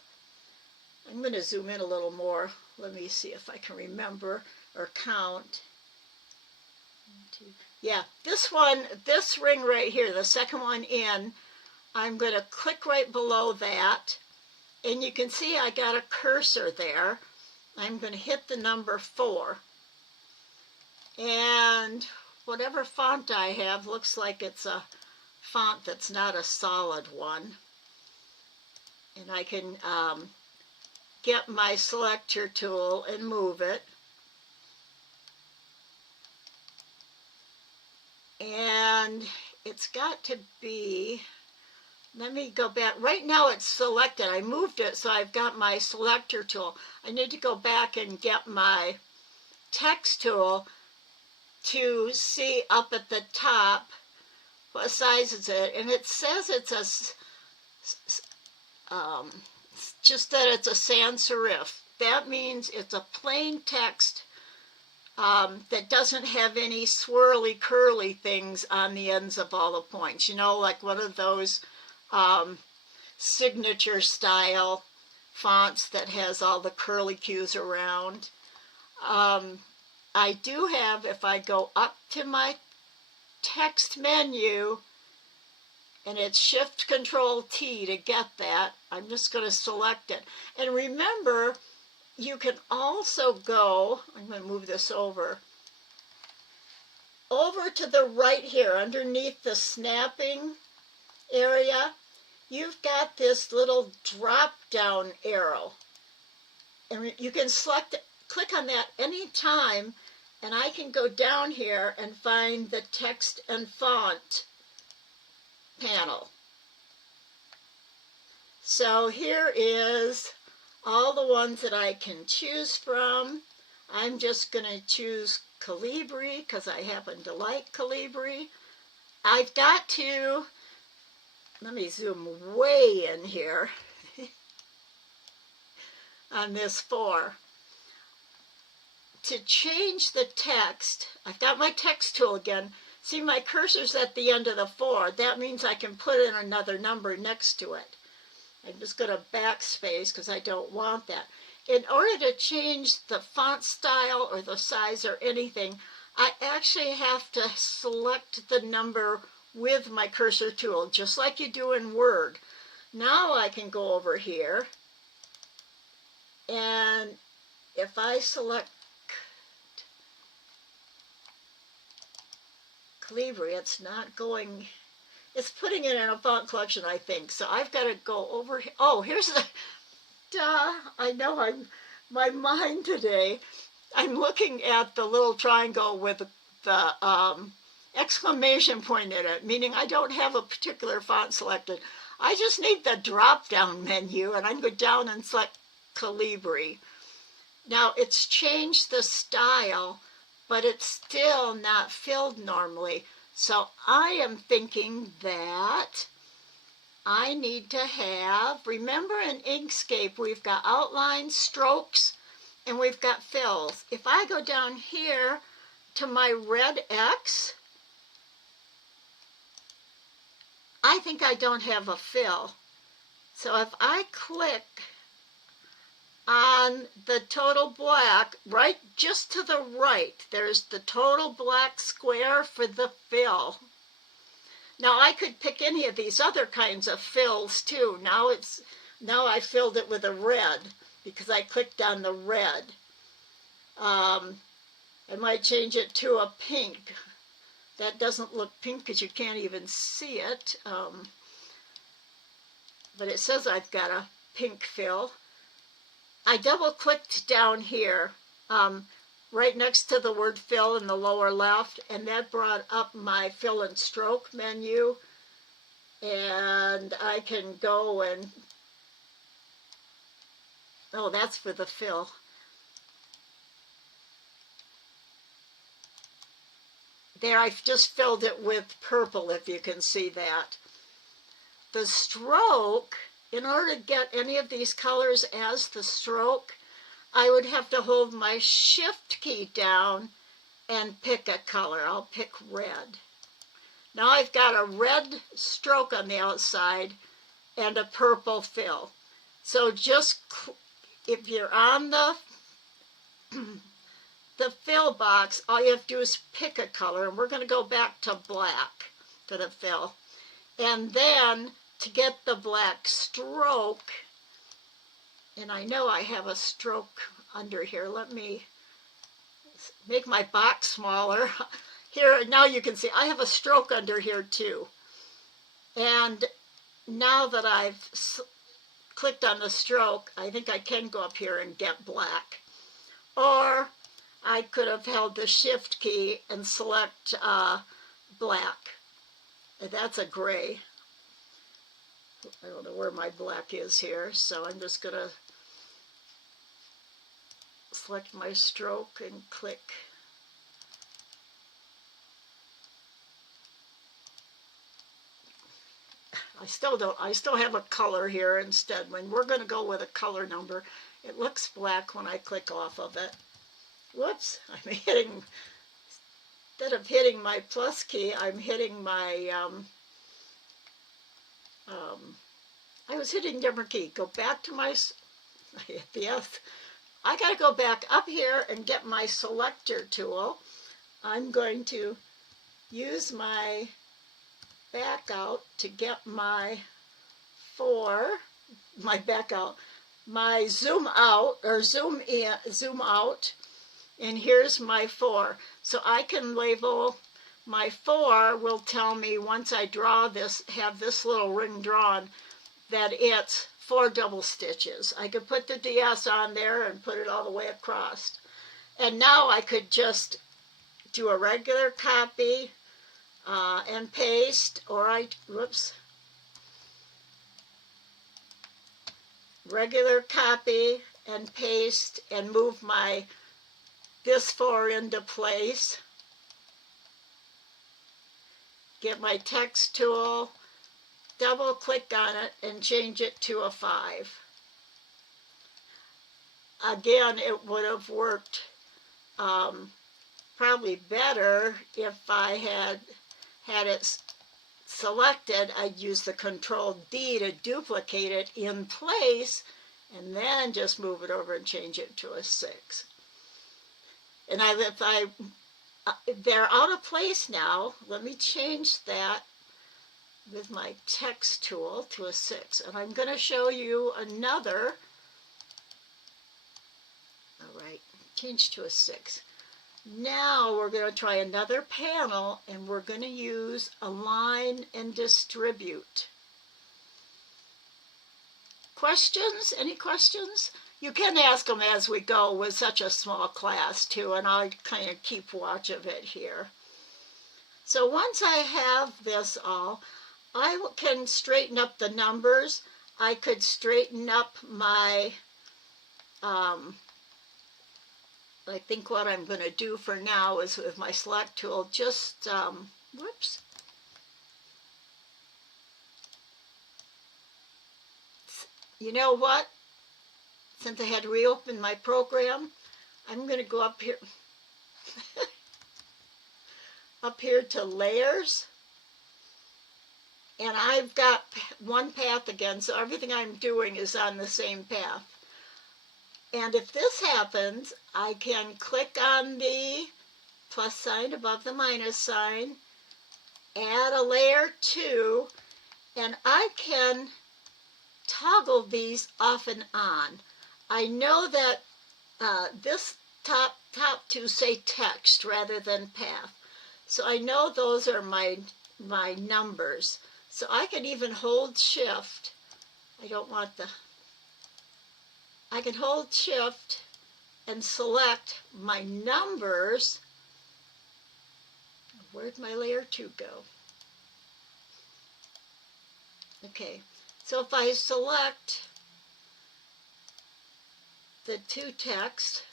I'm going to zoom in a little more. Let me see if I can remember or count. Yeah, this ring right here, the second one in, I'm going to click right below that, and you can see I got a cursor there. I'm going to hit the number 4. And whatever font I have looks like it's a font that's not a solid one. And I can get my selector tool and move it. And it's got to be, let me go back. Right now it's selected. I moved it, so I've got my selector tool. I need to go back and get my text tool to see up at the top what size is it. And it says it's a, just that it's a sans serif. That means it's a plain text that doesn't have any swirly curly things on the ends of all the points. You know, like one of those signature style fonts that has all the curly cues around. I do have, if I go up to my text menu, and it's Shift Control T to get that, I'm just going to select it. And remember, you can also go, I'm going to move this over to the right here, underneath the snapping area, you've got this little drop-down arrow. And you can click on that anytime, and I can go down here and find the text and font panel. So here is all the ones that I can choose from. I'm just going to choose Calibri because I happen to like Calibri. I've got to, let me zoom way in here on this 4. To change the text, I've got my text tool again. See, my cursor's at the end of the 4. That means I can put in another number next to it. I'm just going to backspace because I don't want that. In order to change the font style or the size or anything, I actually have to select the number with my cursor tool, just like you do in Word. Now I can go over here, and if I select Calibri, it's not going, it's putting it in a font collection, I think. So I've got to go over here. Oh, here's the, duh, I know my mind today. I'm looking at the little triangle with the exclamation point in it, meaning I don't have a particular font selected. I just need the drop-down menu, and I can go down and select Calibri. Now, it's changed the style, but it's still not filled normally. So I am thinking that I need to have, remember in Inkscape, we've got outlines, strokes, and we've got fills. If I go down here to my red X, I think I don't have a fill. So if I click on the total black, right just to the right, there's the total black square for the fill. Now I could pick any of these other kinds of fills too. Now I filled it with a red because I clicked on the red. I might change it to a pink. That doesn't look pink because you can't even see it. But it says I've got a pink fill. I double-clicked down here, right next to the word fill in the lower left, and that brought up my fill and stroke menu. And I can go and, oh, that's for the fill. There, I've just filled it with purple, if you can see that. The stroke, in order to get any of these colors as the stroke, I would have to hold my Shift key down and pick a color. I'll pick red. Now I've got a red stroke on the outside and a purple fill. So just, if you're on the fill box, all you have to do is pick a color, and we're going to go back to black for the fill. And then to get the black stroke, and I know I have a stroke under here. Let me make my box smaller. Here, now you can see I have a stroke under here too. And now that I've clicked on the stroke, I think I can go up here and get black. Or I could have held the shift key and select black. That's a gray. I don't know where my black is here, so I'm just going to select my stroke and click. I still have a color here instead. When we're going to go with a color number, it looks black when I click off of it. Whoops, I'm hitting, instead of hitting my plus key, I'm hitting my, I was hitting different key. Go back to my, I hit the F. I got to go back up here and get my selector tool. I'm going to use my back out to get my 4, my back out, my zoom out or zoom in, zoom out, and here's my 4. So I can label my 4 will tell me once I draw this, have this little ring drawn, that it's 4 double stitches. I could put the DS on there and put it all the way across. And now I could just do a regular copy and paste, or regular copy and paste and move my this 4 into place. Get my text tool, double click on it and change it to a 5. Again, it would have worked probably better if I had it selected. I'd use the Control D to duplicate it in place and then just move it over and change it to a 6. And they're out of place now. Let me change that with my text tool to a 6. And I'm going to show you another. All right, change to a 6. Now we're going to try another panel, and we're going to use Align and Distribute. Questions? Any questions? You can ask them as we go with such a small class too, and I'll kind of keep watch of it here. So once I have this all, I can straighten up the numbers. I could straighten up my I think what I'm going to do for now is with my select tool, just, whoops. You know what? Since I had to reopen my program, I'm going to go up here, up here to Layers. And I've got one path again, so everything I'm doing is on the same path. And if this happens, I can click on the plus sign above the minus sign, add a layer 2, and I can toggle these off and on. I know that this top 2 say text rather than path. So I know those are my numbers. So I can even hold shift. I don't want I can hold shift and select my numbers. Where'd my layer 2 go? Okay, so if I select the 2 text,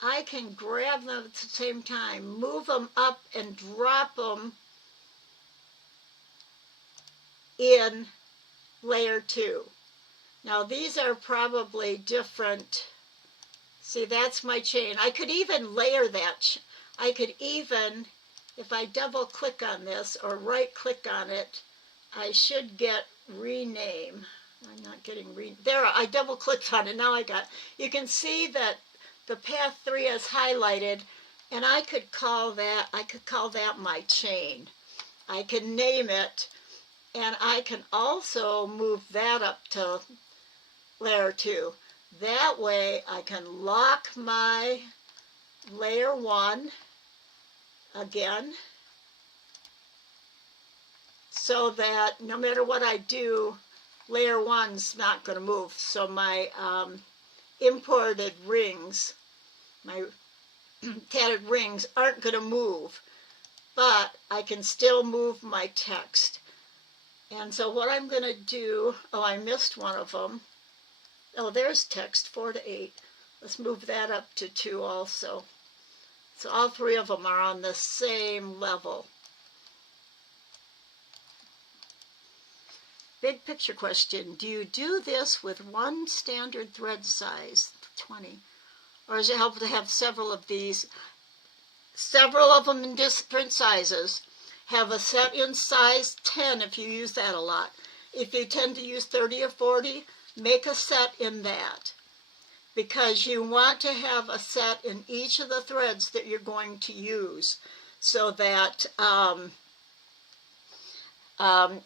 I can grab them at the same time, move them up and drop them in layer 2. Now these are probably different. See, that's my chain. I could even layer that. I could even, if I double click on this or right click on it, I should get rename. I'm not getting there. I double clicked on it. Now I got. You can see that the path 3 is highlighted, and I could call that. I could call that my chain. I can name it, and I can also move that up to layer 2. That way I can lock my layer 1 again, so that no matter what I do, layer one's not going to move. So my imported rings, my tatted rings aren't going to move, but I can still move my text. And so what I'm going to do, oh, I missed one of them. Oh, there's text 4 to 8. Let's move that up to 2 also. So all 3 of them are on the same level. Big picture question. Do you do this with one standard thread size, 20? Or is it helpful to have several of these? Several of them in different sizes. Have a set in size 10 if you use that a lot. If you tend to use 30 or 40, make a set in that. Because you want to have a set in each of the threads that you're going to use so that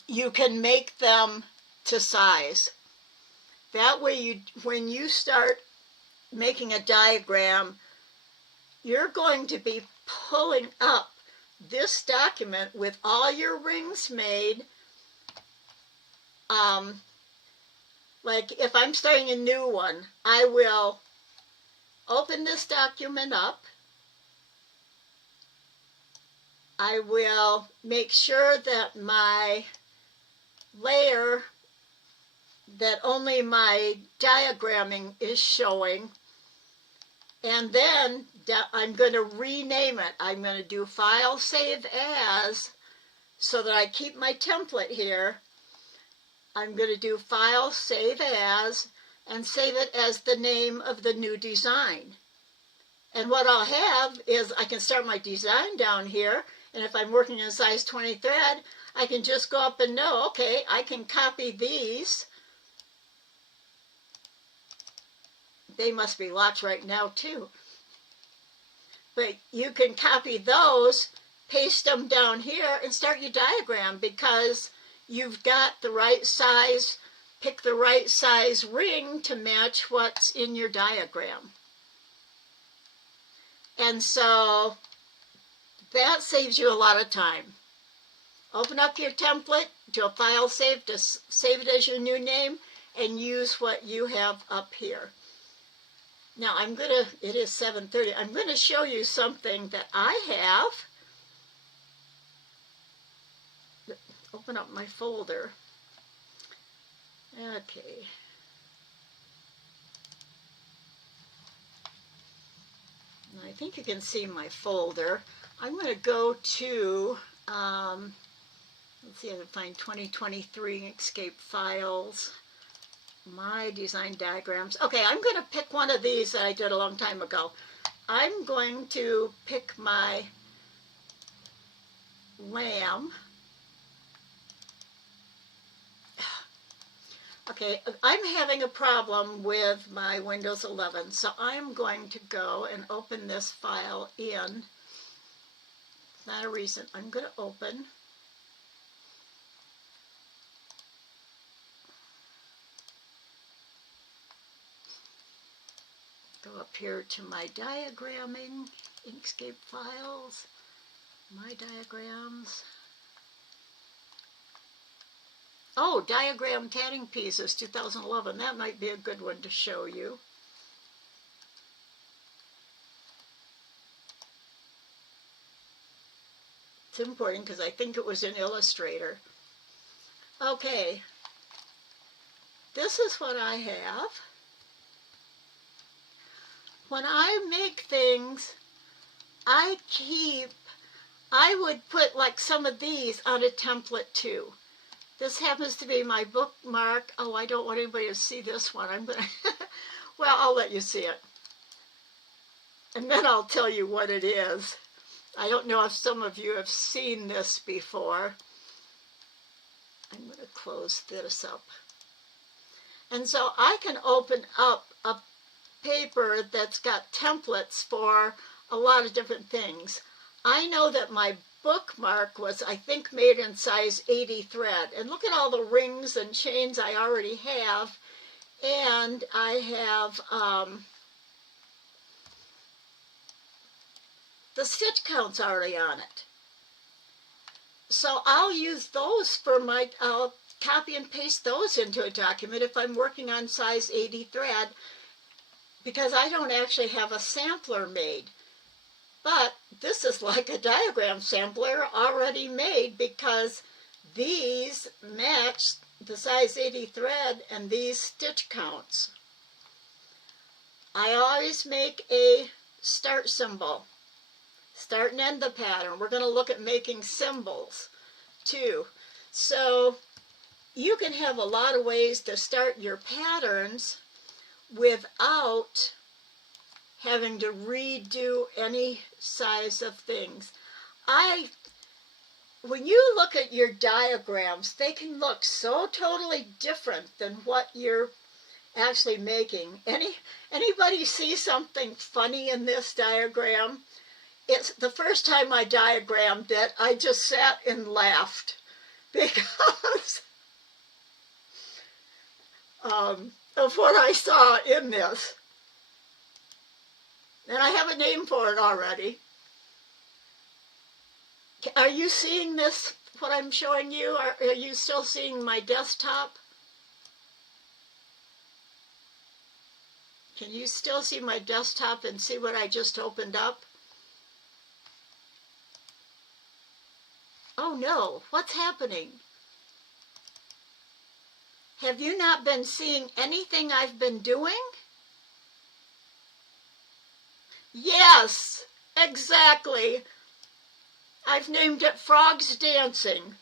you can make them to size. That way, when you start making a diagram, you're going to be pulling up this document with all your rings made. Like if I'm starting a new one, I will open this document up. I will make sure that my layer, that only my diagramming is showing. And then I'm going to rename it. I'm going to do File Save As so that I keep my template here. I'm going to do File Save As and save it as the name of the new design. And what I'll have is I can start my design down here, and if I'm working in a size 20 thread, I can just go up and know, okay, I can copy these. They must be locked right now too. But you can copy those, paste them down here, and start your diagram because you've got the right size, pick the right size ring to match what's in your diagram. And so that saves you a lot of time. Open up your template, do a file save to save it as your new name, and use what you have up here. Now it is 7:30, I'm going to show you something that I have. Open up my folder. Okay. Now I think you can see my folder. I'm going to go to, let's see if I can find 2023 Inkscape files, my design diagrams. Okay, I'm going to pick one of these that I did a long time ago. I'm going to pick my lamb. Okay, I'm having a problem with my Windows 11, so I'm going to go and open this file in. Not a reason. I'm going to open. Go up here to my diagramming, Inkscape files, my diagrams. Oh, diagram tatting pieces, 2011. That might be a good one to show you. It's important because I think it was in Illustrator. Okay, this is what I have. When I make things, I would put like some of these on a template too. This happens to be my bookmark. Oh, I don't want anybody to see this one. I'm gonna, well, I'll let you see it. And then I'll tell you what it is. I don't know if some of you have seen this before. I'm going to close this up. And so I can open up a paper that's got templates for a lot of different things. I know that my bookmark was, I think, made in size 80 thread. And look at all the rings and chains I already have. And I have the stitch counts already on it. So I'll use those for my, I'll copy and paste those into a document if I'm working on size 80 thread, because I don't actually have a sampler made. But this is like a diagram sampler already made, because these match the size 80 thread and these stitch counts. I always make a start symbol. Start and end the pattern. We're going to look at making symbols too. So you can have a lot of ways to start your patterns without having to redo any size of things. When you look at your diagrams, they can look so totally different than what you're actually making. Anybody see something funny in this diagram? It's the first time I diagrammed it, I just sat and laughed because of what I saw in this. And I have a name for it already. Are you seeing this, what I'm showing you? Are you still seeing my desktop? Can you still see my desktop and see what I just opened up? Oh no, what's happening? Have you not been seeing anything I've been doing? Yes, exactly. I've named it Frogs Dancing.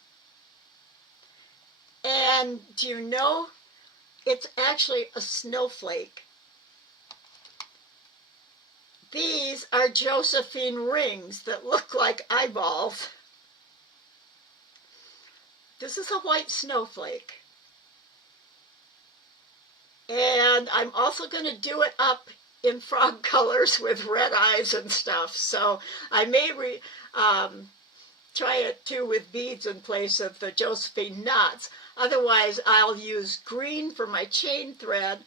And do you know, it's actually a snowflake. These are Josephine rings that look like eyeballs. This is a white snowflake. And I'm also going to do it up in frog colors with red eyes and stuff. So I may try it too with beads in place of the Josephine knots. Otherwise, I'll use green for my chain thread,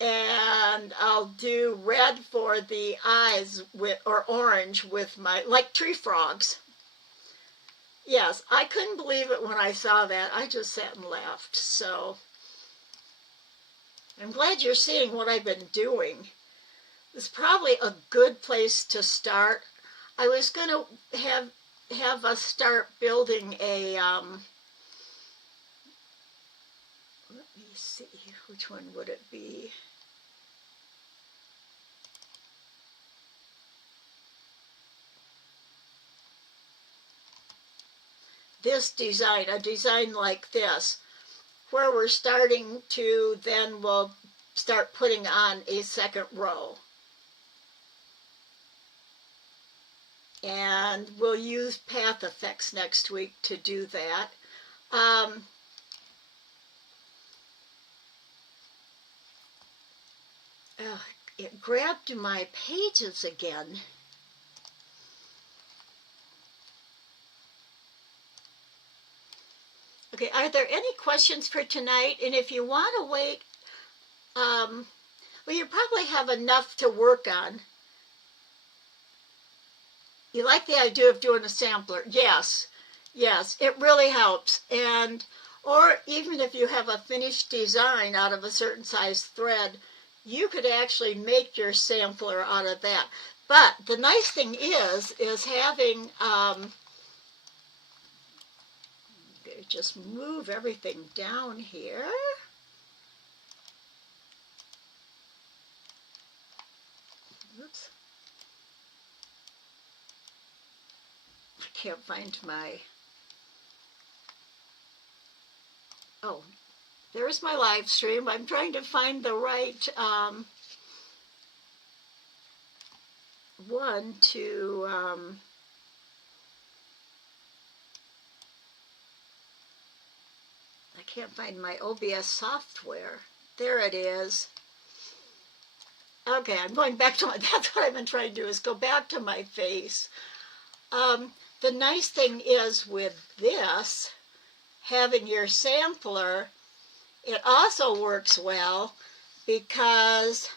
and I'll do red for the eyes or orange with my, like tree frogs. Yes, I couldn't believe it when I saw that. I just sat and laughed. So I'm glad you're seeing what I've been doing. It's probably a good place to start. I was going to have us start building a, let me see, which one would it be? This design, a design like this, where we're starting to, then we'll start putting on a second row. And we'll use path effects next week to do that. It grabbed my pages again. Okay, are there any questions for tonight? And if you want to wait, well, you probably have enough to work on. You like the idea of doing a sampler? Yes, yes, it really helps. And or even if you have a finished design out of a certain size thread, you could actually make your sampler out of that. But the nice thing is having, just move everything down here. Oops. I can't find my, oh, there's my live stream. I'm trying to find the right one to, I can't find my OBS software. There it is. Okay, I'm going back to my, that's what I've been trying to do, is go back to my face. The nice thing is with this, having your sampler, it also works well because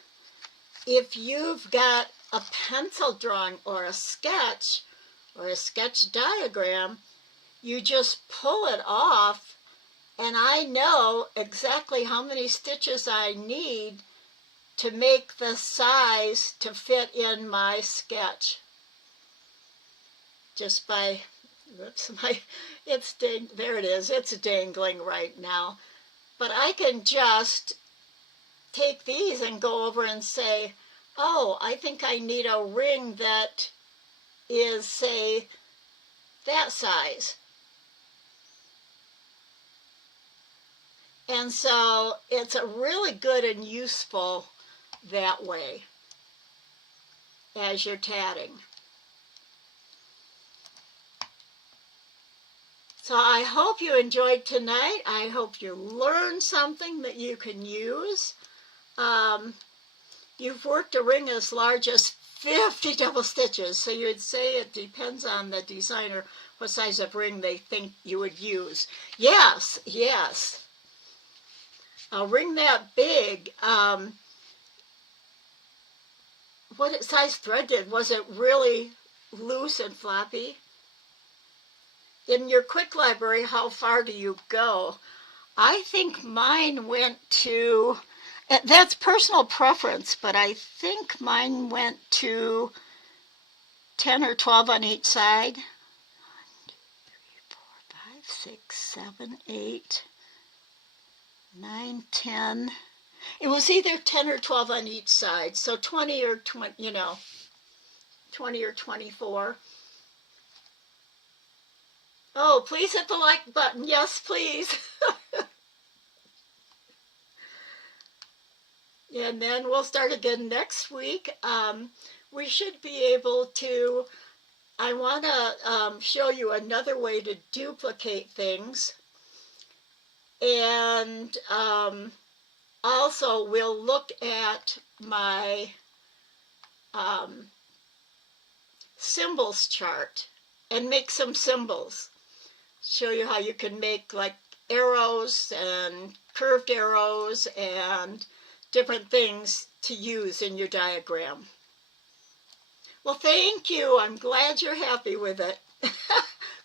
if you've got a pencil drawing or a sketch diagram, you just pull it off and I know exactly how many stitches I need to make the size to fit in my sketch. Just by, oops, there it is, it's dangling right now. But I can just take these and go over and say, oh, I think I need a ring that is, say, that size. And so it's a really good and useful that way as you're tatting. So I hope you enjoyed tonight. I hope you learned something that you can use. You've worked a ring as large as 50 double stitches, so you'd say it depends on the designer what size of ring they think you would use. Yes, yes. A ring that big, what size thread did? Was it really loose and floppy? In your quick library, how far do you go? I think mine went to, that's personal preference, but I think mine went to 10 or 12 on each side. 1, 2, 3, 4, 5, 6, 7, 8, 9, 10. It was either 10 or 12 on each side, so 20 or 20, 20 or 24. Oh, please hit the like button. Yes, please. And then we'll start again next week. We should be able to, I want to show you another way to duplicate things. And also we'll look at my symbols chart and make some symbols. Show you how you can make like arrows and curved arrows and different things to use in your diagram. Well, thank you. I'm glad you're happy with it.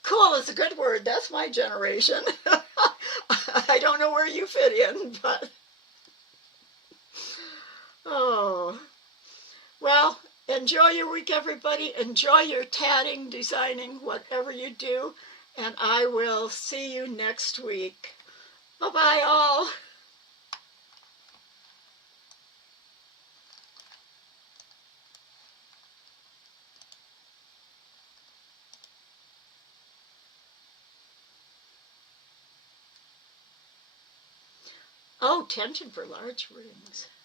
Cool is a good word. That's my generation. I don't know where you fit in, but oh. Well, enjoy your week, everybody. Enjoy your tatting, designing, whatever you do. And I will see you next week. Bye-bye, all. Oh, tension for large rings.